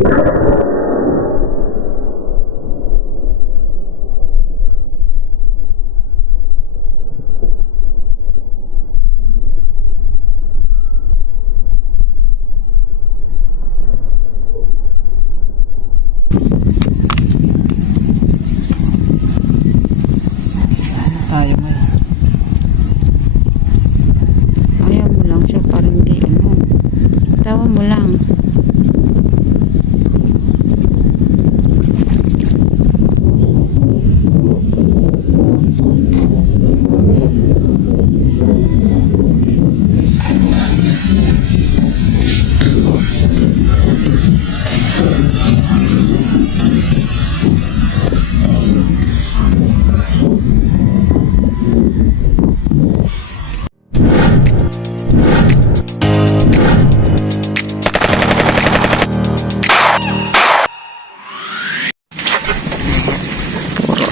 Ayaw mo lang siya, parang hindi ano. Tawa mo lang.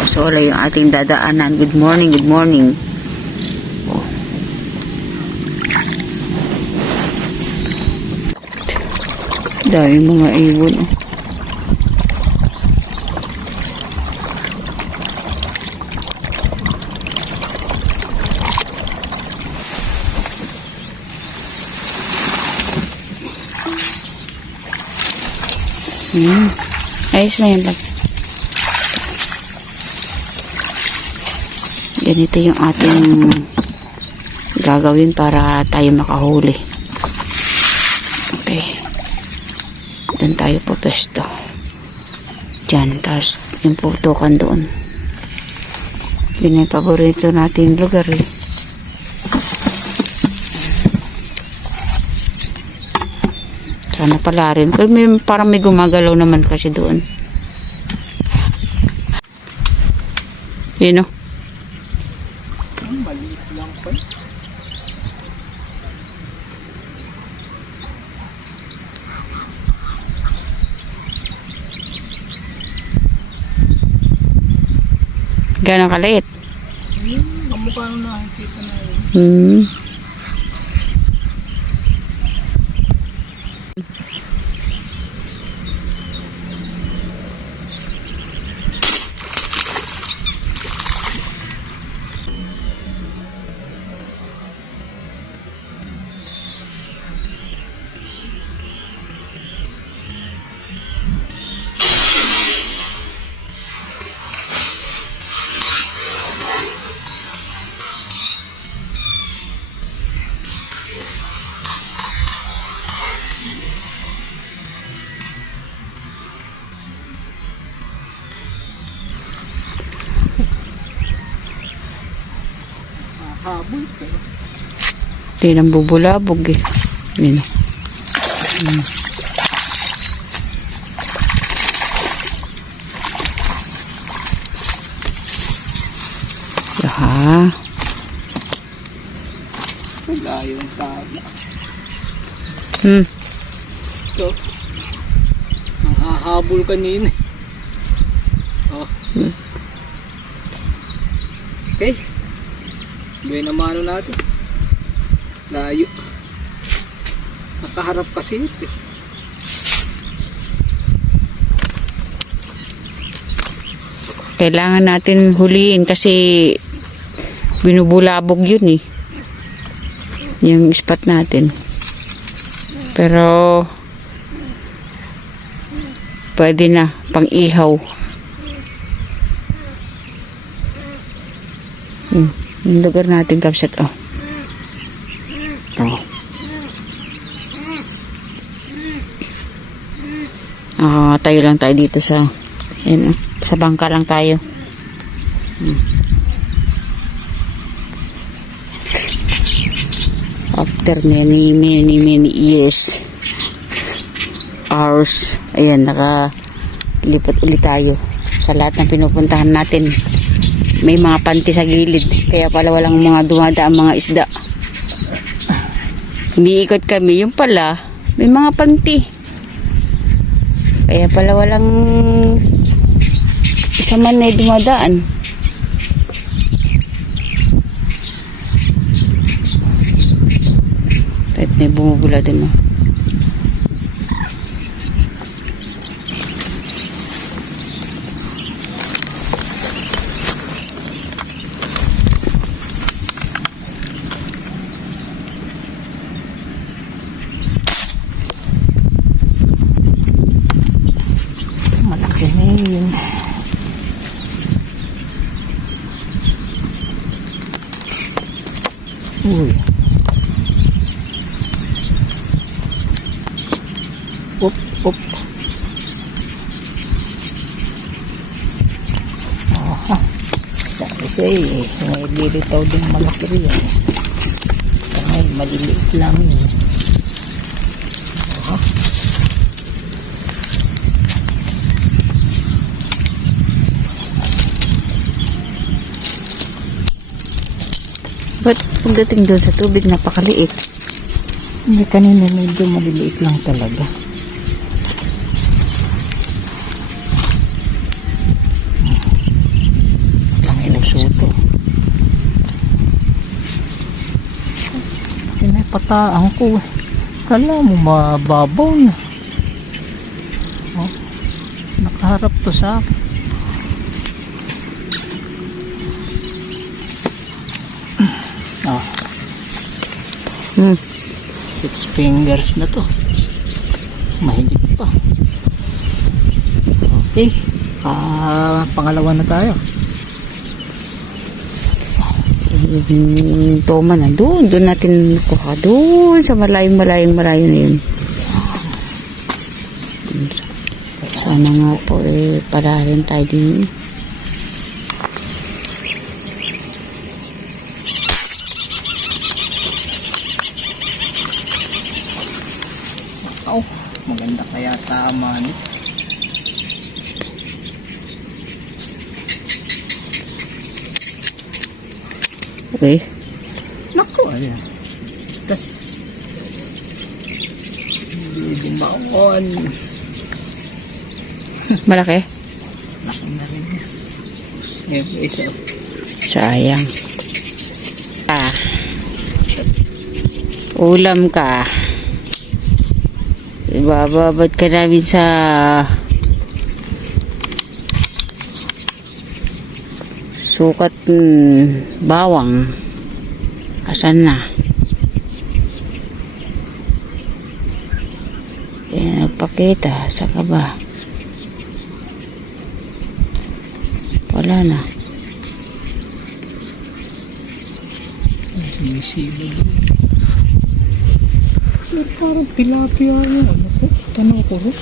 So, wala yung ating dadaanan. Good morning, good morning. Dahil mga ibon. Ayos na yan lang. Ganito yung ating gagawin para tayo makahuli. Okay. Doon tayo po pesto. Diyan. Tapos yung putukan doon. Yun yung paborito natin lugar eh. Sana pala rin. Pero parang may gumagalaw naman kasi doon. Yun o. Maliit lang pa. Gano'ng kaliit? Kamukha nung nakikita na yun. Habol pero Hindi nang bubulabog eh. Yun. Yaha. wala yung tama. Ito. Nanghahabol kanina. Oh. Okay. Gawin na mano natin. Layo. Nakaharap kasi ito eh. Kailangan natin huliin kasi binubulabog yun eh. Yung spot natin. Pero pwede na pang ihaw. Yung lugar natin kapsat oh. Tayo lang tayo dito sa yun, sa bangka lang tayo. After many years hours, ayan, nakalipat ulit tayo sa lahat ng pinupuntahan natin. May mga panti sa gilid, kaya pala walang mga dumadaan mga isda. Umiikot kami, yung pala may mga panti, kaya pala walang isa man na dumadaan. Kahit may bumubula din oh. sakop. Aha. Kasi may lilitaw din malaki rin. Ay, maliliit lang yun. Aha. Ba't pagdating doon sa tubig napakaliit? Hindi, kanina medyo maliliit lang talaga. Lang iluso to. Pinapataan ko eh. Kala mo mababaw na. Oh, nakaharap to sa akin. Ah, Hmm. 6 fingers na to. Mahigit pa. Okay. Pangalawa na tayo. Yung toma na doon natin kuha doon sa malayo na yun. Sana nga po pala rin tayo din. Oh, maganda kaya tama ni. Okay. Naku, ayan. Tas hindi maon. Malaki? Laki na rin niya. Ngayon po isa. Sayang. Ulam ka. Ibababad ka namin sa sukat bawang. Asan na? Nagpakita. Saka ba? Wala na. Sumisibo doon. Parang tilapia yun. Ano ko? Tanong ko rin.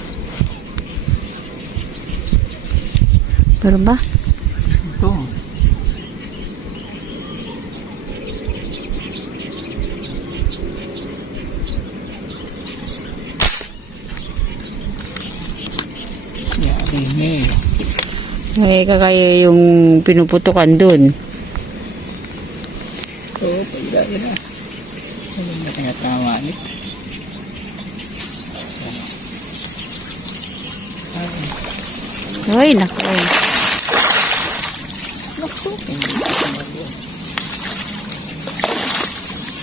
Pero ba? Ito. Yari na eh. Kakaya yung pinuputukan dun. Oo, pagdaya na. Ano na kaya tama ni? Ay, naku. Naku, hindi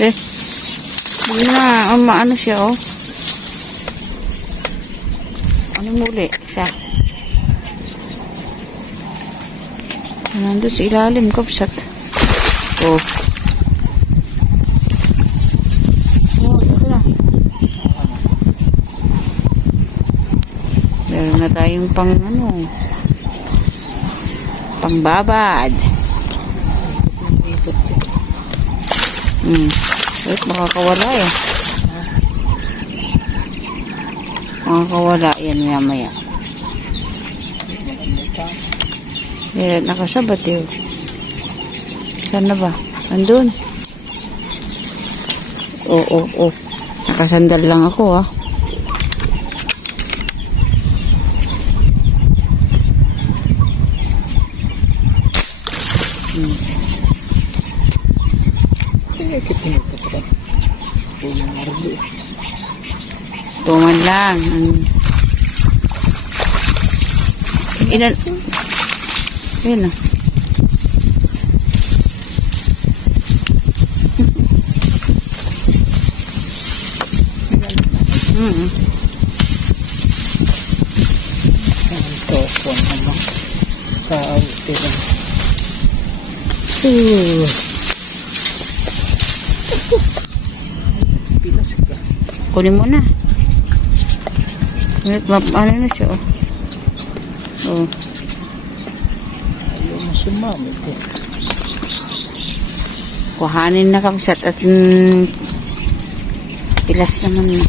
Hindi na, maano siya, oh. Ano muli? Siya. Nandun sa ilalim, kapsat. Oh. Oh, ito na. Meron na tayong pangbabad. Wait, makakawala eh. Makakawala yan maya. Nakasabat yun. Saan na ba? Andun. Oo. Nakasandal lang ako ah. Tuman lang. Ilan? Ayun na. Ito po naman. Kaawit lang. Pilas ka. Kunin mo na. Ano na siya, oh. Oh. Ayaw mo sumamit eh. Kuhanin na kamsat at pilas naman na.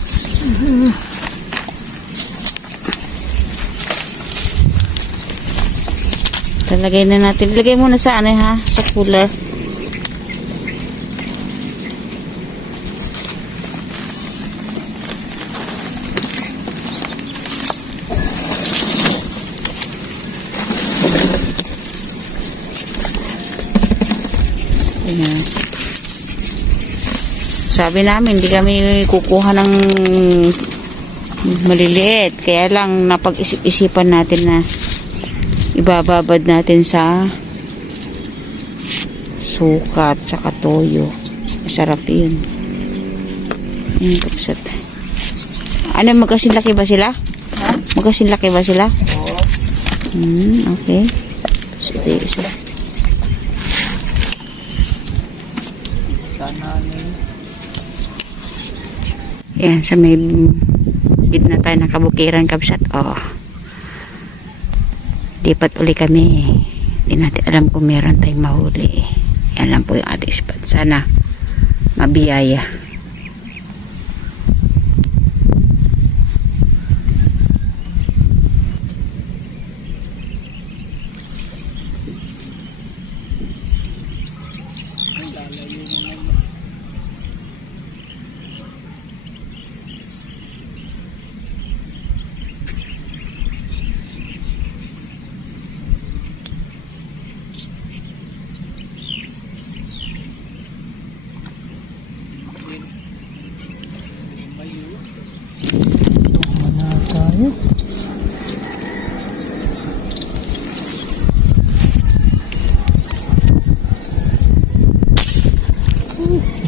Talagay na natin. Ilagay muna sa ano ha? Sa cooler. Ayan. Sabi namin, hindi kami kukuha ng maliliit. Kaya lang, napag-isip-isipan natin na ibababad natin sa suka at saka toyo. Masarap yun. Ayan, kapsat. Ano, magkasinlaki ba sila? Ha? Magkasinlaki ba sila? Oo. Okay. Sige, isa. Sana Yan, sa may gitna tayo ng kabukiran, kabsat. Oh. Lipat uli kami. Hindi natin alam kung meron tayong mahuli. Yan lang po yung ating spot. Sana mabiyaya. na tayo.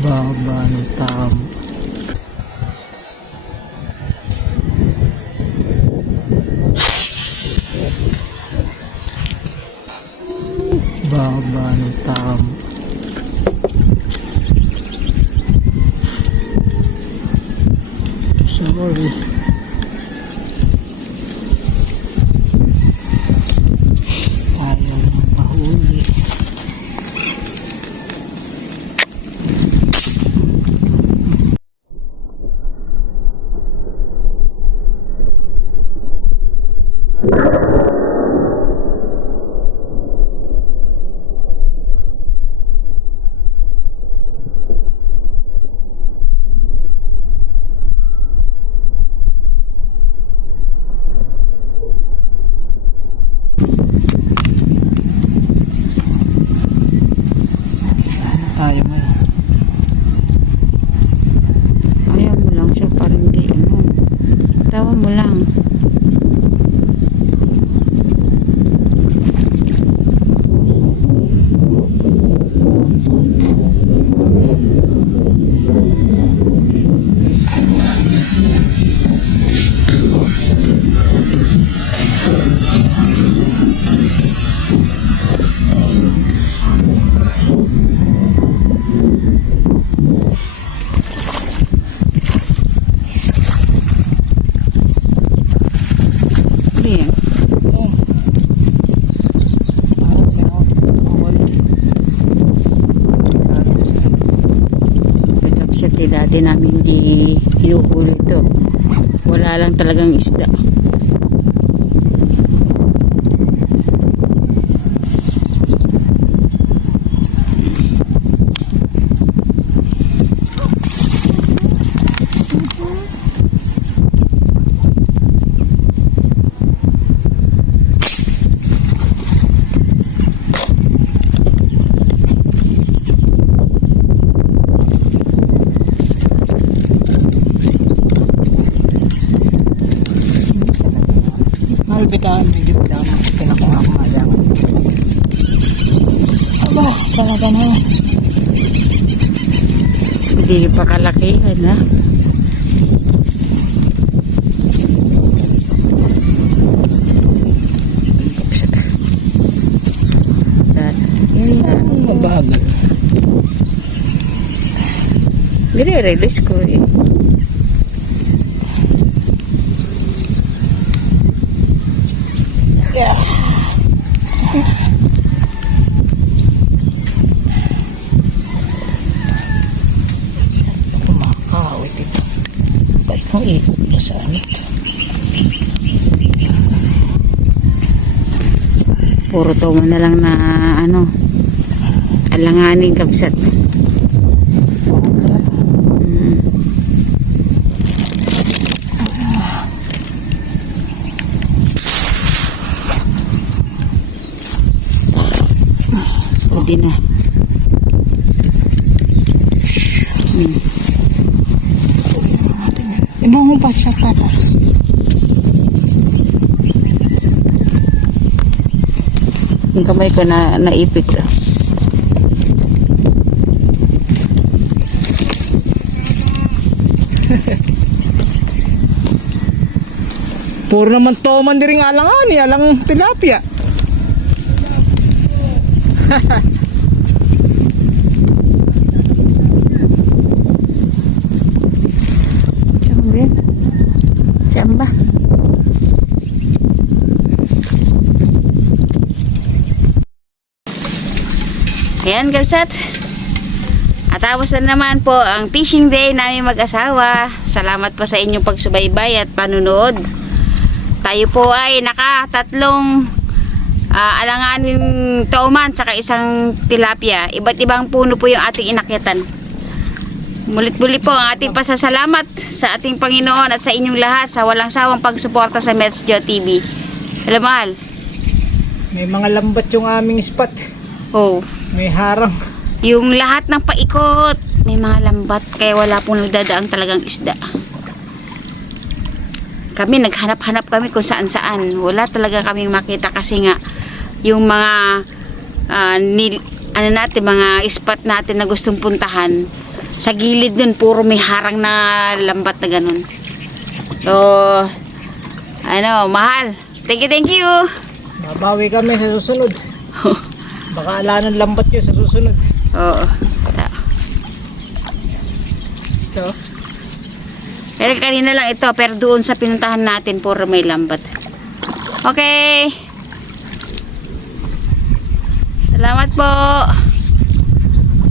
Baba ng tamo. Baba ng tamo. Sorry. Ayaw mahuli. Ayaw mo. Ayaw mo lang siya, parang hindi ano. Tawa mo lang. Ano yan? Ito kapsat eh, dati namin hindi hinuhuli ito. Wala lang talagang isda. Malbitaan, bibitaan. Pinakumamayang. Aba, talaga na. Hindi pa kalakihan ha. Mabagal. Nire-release ko eh. Yeah. Kumakawit ito. Ba't kong ikot na saan ito? Puro toma na lang na ano, alanganin kabsat. Mm. Pwede na. Ibang mo pa siya patas. Yung kamay ko na naipit. Puro naman toman din ring alangan eh, alang tilapia. Samba. Ayan, kabsat. At tapos na naman po ang fishing day namin mag-asawa. Salamat po sa inyong pagsubaybay at panunood. Tayo po ay nakatatlong alanganin toman tsaka isang tilapia. Iba't ibang puno po yung ating inakyatan. Mulit-muli po ang ating pasasalamat sa ating Panginoon at sa inyong lahat sa walang sawang pagsuporta sa Metsjo TV. Hello, mahal. May mga lambat yung aming spot. Oh, May harang. yung lahat ng paikot may mga lambat kaya wala pong nagdadaang talagang isda. Kami naghanap-hanap kami kung saan-saan. Wala talaga kaming makita kasi nga yung mga mga spot natin na gustong puntahan sa gilid nun puro may harang na lambat na ganun. So mahal, thank you. Babawi kami sa susunod. Baka ala ng lambat yun sa susunod. Oo. Ito. Pero kanina lang ito, pero doon sa pinuntahan natin puro may lambat. Okay, salamat po,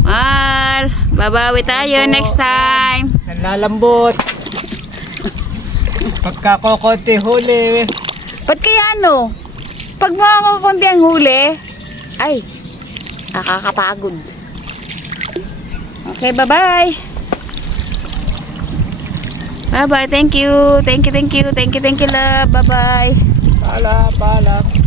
mahal. Babawi tayo next time. Nanlalambot. Pagkakokonti huli. Ba't kaya ano? Pag makakunti ang huli, ay, nakakapagod. Okay, bye-bye. Bye-bye, thank you, love. Bye-bye. Paalam.